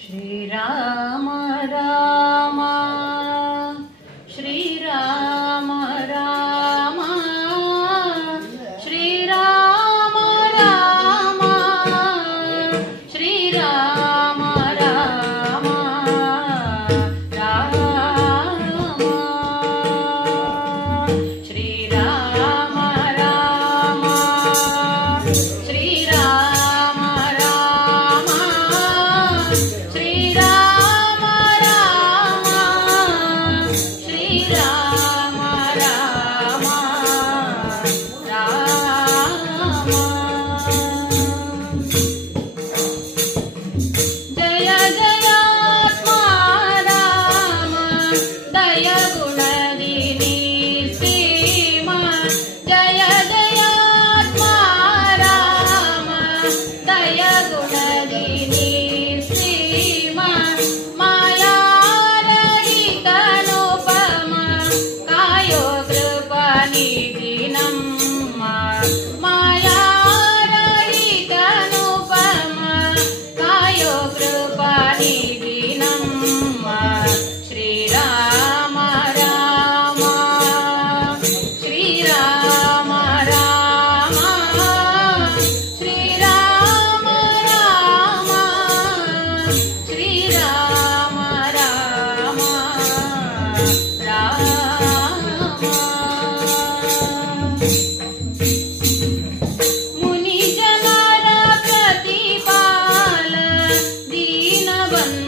ಶ್ರೀರಾಮ ರಾಮ ಶ್ರೀರಾಮ ರಾಮ ಶ್ರೀರಾಮ ರಾಮ ಶ್ರೀರಾಮ ರಾಮ ರಾಮ ಶ್ರೀರಾಮ ರಾಮ ಶ್ರೀರಾಮ ರಾಮ ಶ್ರೀರಾಮ ರಾಮ ಶ್ರೀರಾಮ ರಾಮ ರಾಮ ಜಯ ಜಯಾತ್ಮ ರಾಮ ದಯ ಗುಣದಿ ನೀಸೀಮ ಜಯ ಜಯಾತ್ಮ ರಾಮ ದಯ ಗುಣದಿ ನೀಸೀಮ ಮಾಯಾರಹಿತನುಪಮ ಕಾಯೋ ಕೃಪಾ ನಿಧಿ ನಮ್ಮ ಮಾಯಾರಹಿತನುಪಮ ಕಾಯೋ ಕೃಪಾ ನಿಧಿ ನಮ್ಮ ಶ್ರೀರಾಮ ರಾಮ ಶ್ರೀರಾಮ ರಾಮ ಶ್ರೀರಾಮ ರಾಮ ಶ್ರೀರಾಮ ರಾಮ ರಾಮ ಮುನಿ ಜನರ ಪ್ರತಿಪಾಲ ದೀನ ಬಂಧು